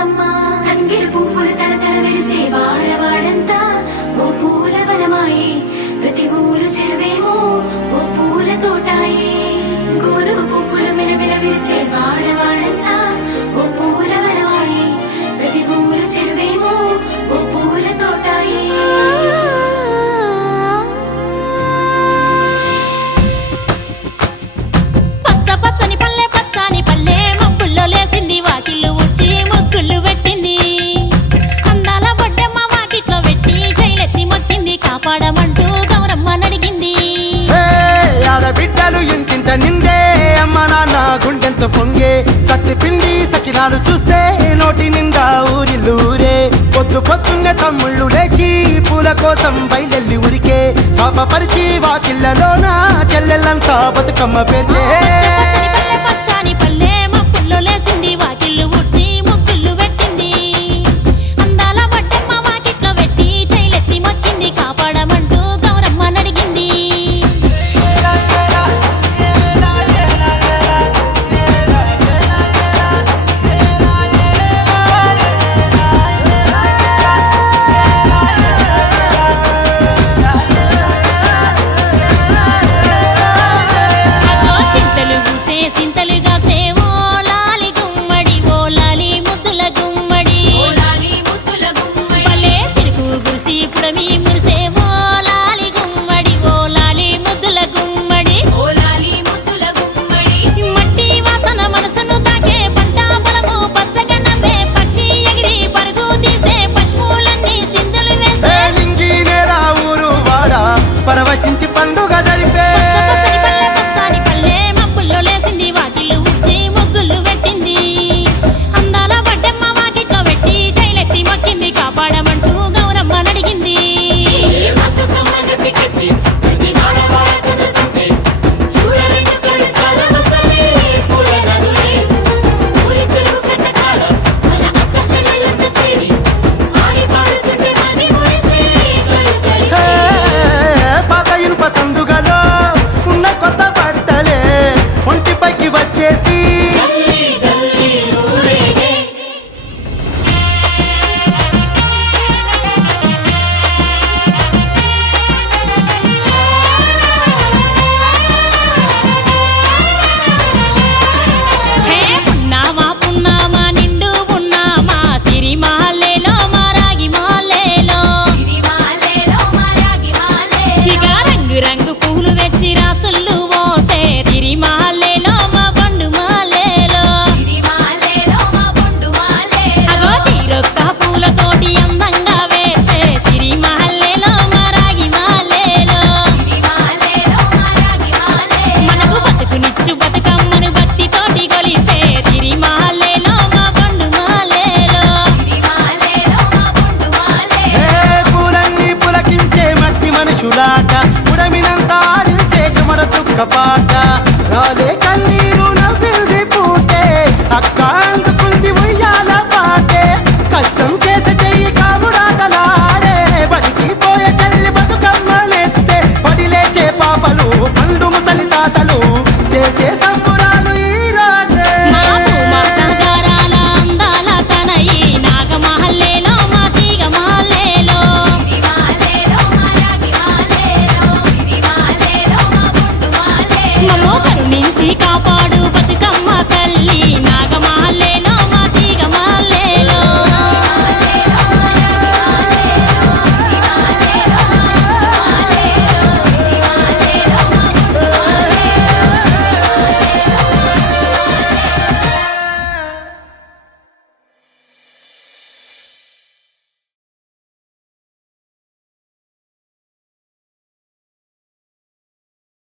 బతుకమ్మ తంగిడి పువ్వులు తడతడ మెరిసే వాడవాడంతా ఓ పూల వనమాయే ప్రతి ఊరు చెరువేమో ఓ పూల తోటాయే గోనుగు పువ్వులు మిలమిల విరిసే వాడవాడంతా ఓ పూల వనమాయే ప్రతి ఊరు చెరువేమో ఓ పూల తోటాయే కాపాడమంటూ గౌరమ్మ నడిగింది. ఆడబిడ్డలు ఇంటింట నిందే అమ్మ నాన్న గుండెంత పొంగే సత్తి పిండి సకినాలు చూస్తే నోటి నిండా ఊరిల్లూరే పొద్దు పొద్దున్నే తమ్ముళ్ళు లేచి పూల కోసం బయలెల్లి ఉరికే శాపపరిచి వాకిళ్ళలోన చెల్లెళ్ళంతా బతుకమ్మ పేర్చే పచ్చాని పల్లె మప్పుల్లో లేసింది వాకిళ్ళు ఊడ్చి ముగ్గుళ్ళు పెట్టింది. అందాల బొడ్డమ్మ వాకిట్లో పెట్టి జైలెత్తి మొక్కింది కాపాడమంటూ గౌరమ్మ నడిగింది. చింతలు పూసే సింతలుగా సేవో లాలి గుమ్మడి ఓ లాలి ముద్దుల గుమ్మడి భలే చిరుకు గురిసి పుడమి మురిసే ఓ లాలి గుమ్మడి ఓ లాలి ముద్దుల గుమ్మడి మట్టి వాసన మనసును తాకే పంట పొలము పచ్చగా నవ్వే పక్షి ఎగిరి పరుగు తీసే పశువులన్నీ సింధులు వేసే నింగి నేరా ఊరు వాడ పరవశించి పండుగ జరిపే పచ్చని పల్లె మప్పుల్లో లేసింది వాకిళ్ళు ఊడ్చి ముగ్గులు పెట్టింది. అందాల బొడ్డమ్మ వాకిట్లో పెట్టి జైలెత్తి మొక్కింది కాపాడమంటూ గౌరమ్మ నడిగింది. పాత ఇనుప సందుగలో ఉన్న కొత్త బట్టలే ఒంటిపైకి వచ్చేసి హే పున్నామా పున్నామా నిండు పున్నామా సిరి మాలేలో మా రాగి మాలేలో ఇక రంగు రంగు పూలు తెచ్చి రాసుళ్ళు పోసే సిరి మాలేలో మా పండు మాలేలో అగో తీరొక్క పూలతోటి అందంగా వేసే సిరి మాలేలో మా రాగి మాలేలో మనకు బతుకునిచ్చు బతుకమ్మను భక్తితోటి కొలిసే సిరి మాలేలో మా పండు మాలేలో పూలన్నీ పులకించే మట్టి మనుషులాట ఉడమినంత ఆడించే చెమడ చుక్క పాట రాలే కన్నీరు నవ్వింది పూటే అక్క అందుకుంది ఉయ్యాల పాటే కష్టం చేసే చెయ్యి కాముడాటలాడే బడికి పోయే చెల్లి బతుకమ్మనెత్తే పడి లేచే పాపలు పండు ముసలి తాతలు చేసే సంబురాలు ఈ రోజే మా భూమాత గారాల అందాల తనయి నాగమహల్లేలో మా తీగ మహల్లేలో మమ్ము